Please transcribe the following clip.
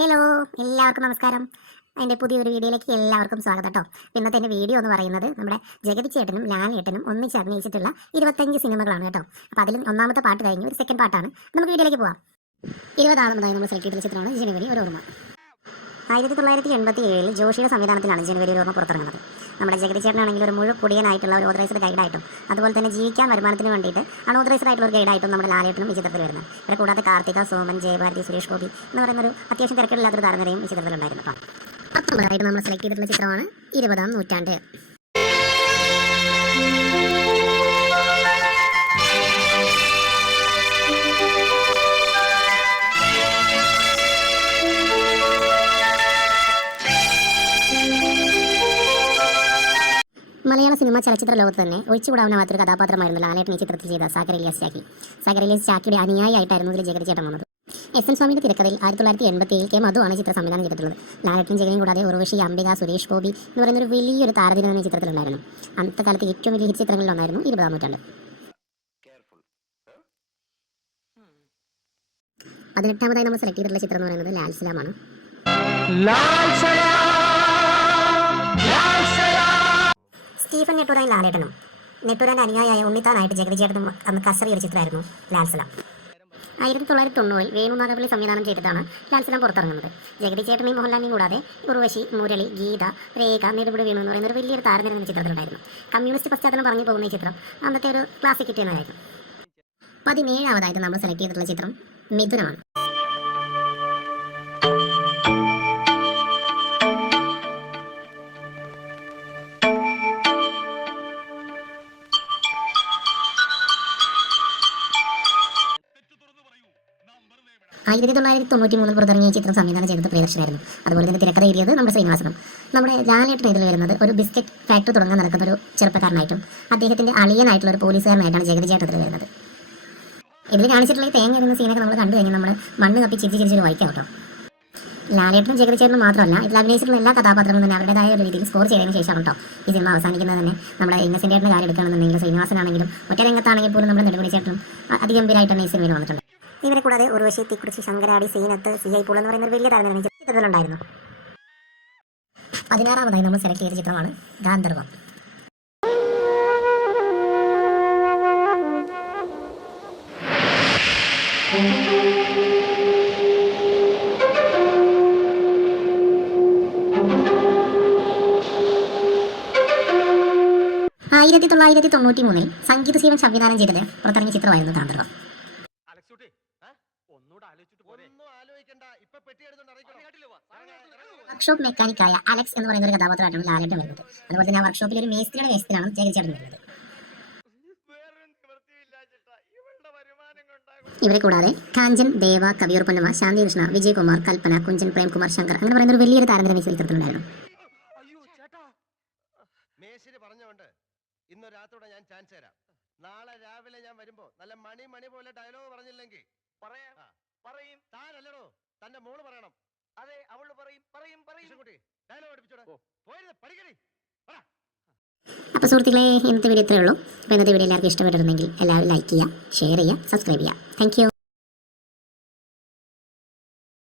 Hello എല്ലാവർക്കും നമസ്കാരം. എന്റെ പുതിയൊരു വീഡിയോയിലേക്ക് എല്ലാവർക്കും സ്വാഗതം കേട്ടോ ഇന്നത്തെ എന്റെ വീഡിയോ എന്ന് പറയുന്നത് നമ്മുടെ ജഗതി ചേട്ടനും ലാലേട്ടനും ഒന്നിച്ച് അഭിനയിച്ചിട്ടുള്ള ഇരുപത്തഞ്ച് സിനിമകളാണ് കേട്ടോ. അപ്പോൾ അതിൽ ഒന്നാമത്തെ പാട്ട് കഴിഞ്ഞു ഒരു സെക്കൻഡ് പാട്ടാണ് നമുക്ക് വീഡിയോയിലേക്ക് പോവാം. ഇരുപതാമതായി നമ്മൾ സെലക്ട് ചെയ്തിട്ടുള്ള ചിത്രമാണ് ജനുവരി ഒരു ഓർമ്മ. ആയിരത്തി തൊള്ളായിരത്തി എൺപത്തി ഏഴിൽ ജോഷിയുടെ സംവിധാനത്തിലാണ് ജനുവരി ഒരു ഓർമ്മ പുറത്തിറങ്ങുന്നത്. നമ്മുടെ ജഗതി ചേട്ടനാണെങ്കിൽ ഒരു മുഴു കുടിയനായിട്ടുള്ള ഒരു ഓതറൈസ്ഡ് ഗൈഡായിട്ടും അതുപോലെ തന്നെ ജീവിക്കാൻ വരുമാനത്തിന് വേണ്ടിയിട്ട് അൺഓതറൈസ്ഡ് ആയിട്ടുള്ള ഒരു ഗൈഡായിട്ടും നമ്മുടെ ലാലേട്ടനും ഈ ചിത്രത്തിൽ വരുന്നത്. ഇവിടെ കൂടാതെ കാർത്തിക സോമൻ ജയഭാരതി സുരേഷ് ഗോപി എന്ന് പറയുന്ന ഒരു അത്യാവശ്യം തിരക്കില്ലാത്തൊരു താരനിരയും ഈ ചിത്രത്തിലുണ്ടായിരുന്നു. കേട്ടോ പത്തൊമ്പതായിട്ട് നമ്മൾ സെലക്ട് ചെയ്തിട്ടുള്ള ചിത്രമാണ് ഇരുപതാം നൂറ്റാണ്ട്. മലയാള സിനിമ ചലച്ചിത്ര ലോകത്ത് തന്നെ ഒഴിച്ചുകൂടാവുന്നവാത്തൊരു കഥാപാത്രമായിരുന്നു ലാലേട്ടൻ ഈ ചിത്രത്തിൽ ചെയ്ത സാഗർ ഇലിയാസ് ചാക്കി. സാഗർ ഇലിയാസ് ചാക്കിയുടെ അനുയായിട്ടായിരുന്നു ഇതിൽ ജഗതി ചേട്ടൻ വന്നത്. എസ് എൻ സ്വാമിയുടെ തിരക്കഥയിൽ ആയിരത്തി തൊള്ളായിരത്തി എൺപത്തി ഏഴിൽ കെ മധുവാണ് ചിത്ര സംവിധാനം ചെയ്തിട്ടുള്ളത്. ലാലേട്ടൻ ജഗനും കൂടാതെ ഉർവശി അംബിക സുരേഷ് ഗോപി എന്ന് പറയുന്ന ഒരു വലിയൊരു താരതിരം തന്നെ ചിത്രത്തിലുണ്ടായിരുന്നു. അന്നത്തെ കാലത്ത് ഏറ്റവും വലിയ ഹിറ്റ് ചിത്രങ്ങളിലൊന്നായിരുന്നു ഇരുപതാം നൂറ്റാണ്ട്. പതിനെട്ടാമതായി നമ്മൾ സെലക്ട് ചെയ്തിട്ടുള്ള ചിത്രം എന്ന് പറയുന്നത് ലാൽസലാമാണ് സ്റ്റീഫൻ നെട്ടൂരാൻ ലാലേട്ടനും. നെട്ടൂരാന്റെ അനുയായിയായ ഉണ്ണിത്താനായിട്ട് ജഗതി ചേട്ടനും അന്ന് കസറി ഒരു ചിത്രമായിരുന്നു ലാൽസലാം. ആയിരത്തി തൊള്ളായിരത്തി തൊണ്ണൂറിൽ വേണു സംവിധാനം ചെയ്തിട്ടാണ് ലാൽസലാം പുറത്തിറങ്ങുന്നത്. ജഗതി ചേട്ടനെയും മോഹൻലാലിനെയും കൂടാതെ ഉർവശി മുരളി ഗീത രേഖ നെടുപുടി വേണു എന്ന് പറയുന്ന ഒരു വലിയൊരു താരനിര ചിത്രത്തിലുണ്ടായിരുന്നു. കമ്മ്യൂണിസ്റ്റ് പശ്ചാത്തലം പറഞ്ഞു പോകുന്ന ഈ ചിത്രം അന്നത്തെ ഒരു ക്ലാസിക് ഹിറ്റ് പതിനേഴാമതായിട്ട് നമ്മൾ സെലക്ട് ചെയ്തിട്ടുള്ള ചിത്രം മിഥുനമാണ്. ആയിരത്തി തൊള്ളായിരത്തി തൊണ്ണൂറ്റി മൂന്നിൽ പുറത്തിറങ്ങിയ ചിത്രം സംവിധാനം ചെയ്തത് പ്രിയദർശനായിരുന്നു അതുപോലെ തന്നെ തിരക്കഥ എഴുതിയത് നമ്മുടെ ശ്രീനിവാസനും. നമ്മുടെ ലാലേട്ടൻ ഇതിൽ വരുന്നത് ഒരു ബിസ്ക്കറ്റ് ഫാക്ടറി തുടങ്ങാൻ നടക്കുന്ന ഒരു ചെറുപ്പക്കാരനായിട്ടും അദ്ദേഹത്തിന്റെ അളിയനായിട്ടുള്ള ഒരു പോലീസുകാരനായിട്ടാണ് ജഗതി ചേട്ടത്തിൽ വരുന്നത്. ഇതിൽ കാണിച്ചിട്ടുള്ള തേങ്ങ എന്ന സീനൊക്കെ നമ്മൾ കണ്ടു കഴിഞ്ഞാൽ നമ്മൾ മണ്ണ് കപ്പി ചിരിച്ച് ചിരിച്ചൊരു വായിക്കാം കേട്ടോ. ലാലേട്ടനും ജഗതി ചേട്ടനും മാത്രമല്ല ഇതിൽ അഭിനയിച്ചിട്ടുള്ള എല്ലാ കഥാപാത്രങ്ങളും തന്നെ അവരുടേതായ ഒരു രീതിയിൽ സ്കോർ ചെയ്തതിന് ശേഷമാണ് കേട്ടോ ഈ സിനിമ അവസാനിക്കുന്നത് തന്നെ. നമ്മുടെ ഇന്നസെന്റ് ചേട്ടന്റെ കാര്യം എടുക്കുകയാണെന്നുണ്ടെങ്കിൽ ശ്രീനിവാസനാണെങ്കിലും ഒറ്റ രംഗത്താണെങ്കിൽ പോലും നമ്മുടെ നെടുപടി ചേട്ടനും അതിഗംഭീരമായിട്ട് തന്നെ ഈ സിനിമയിൽ വന്നിട്ടുണ്ട്. ഇവരെ കൂടാതെ ഉർവശി കുറിച്ച് Sankaradi Zeenath C I pool എന്ന് പറയുന്ന ഒരു വലിയ താരം ചിത്രത്തിലുണ്ടായിരുന്നു. പതിനാറാമതായി നമ്മൾ സെലക്ട് ചെയ്ത ചിത്രമാണ് ഗാന്ധർവം. ആയിരത്തി തൊള്ളായിരത്തി തൊണ്ണൂറ്റി മൂന്നിൽ സംഗീത സീവൻ സംവിധാനം ചെയ്തത് പുറത്തിറങ്ങിയ ചിത്രമായിരുന്നു ഗാന്ധർവം. വർക്ക്ഷോപ്പ് മെക്കാനിക്കായ അലക്സ് എന്ന് പറയുന്ന ഒരു കഥാപാത്രമായിട്ടാണ് ലാലേട്ടൻ വരുന്നത്. അതുപോലെ തന്നെ ആ വർക്ക്ഷോപ്പിൽ ഒരു മേസ്ത്രിയുടെ വേസ്റ്റിലാണ് ചേർച്ചേട്ടൻ വരുന്നത്. ഇവരെ കൂടാതെ കാഞ്ചൻ ദേവ കവിയൂർ പൊന്നമ്മ ശാന്തി കൃഷ്ണ വിജയകുമാർ കൽപ്പന കുഞ്ചൻ പ്രേംകുമാർ ശങ്കർ അങ്ങനെ പറയുന്ന ഒരു വലിയൊരു താരനിര ഈ ചിത്രത്തിലുണ്ടായിരുന്നു. അയ്യോ ചേട്ടാ. മേശിരി പറഞ്ഞോണ്ട് ഇന്ന് രാത്രിയോടെ ഞാൻ ചാൻസ് തരാം. നാളെ രാവിലെ ഞാൻ വരുമ്പോ നല്ല മണി മണി പോലെ ഡയലോഗ് പറഞ്ഞില്ലെങ്കിൽ പറയാം. പറയും. താനല്ലടോ തന്റെ മോൾ പറയണം. അതെ അവൾ പറയും പറയും പറയും. കുട്ടി ഡയലോഗ് പഠിപ്പിച്ചോടെ? പോയത് പഠിക്കണേ അപ്പോൾ സുഹൃത്തുക്കളെ ഇന്നത്തെ വീഡിയോ ഇത്രയേ ഉള്ളൂ. അപ്പോൾ ഇന്നത്തെ വീഡിയോ എല്ലാവർക്കും ഇഷ്ടപ്പെട്ടിരുന്നെങ്കിൽ എല്ലാവരും ലൈക്ക് ചെയ്യുക ഷെയർ ചെയ്യുക സബ്സ്ക്രൈബ് ചെയ്യുക. താങ്ക്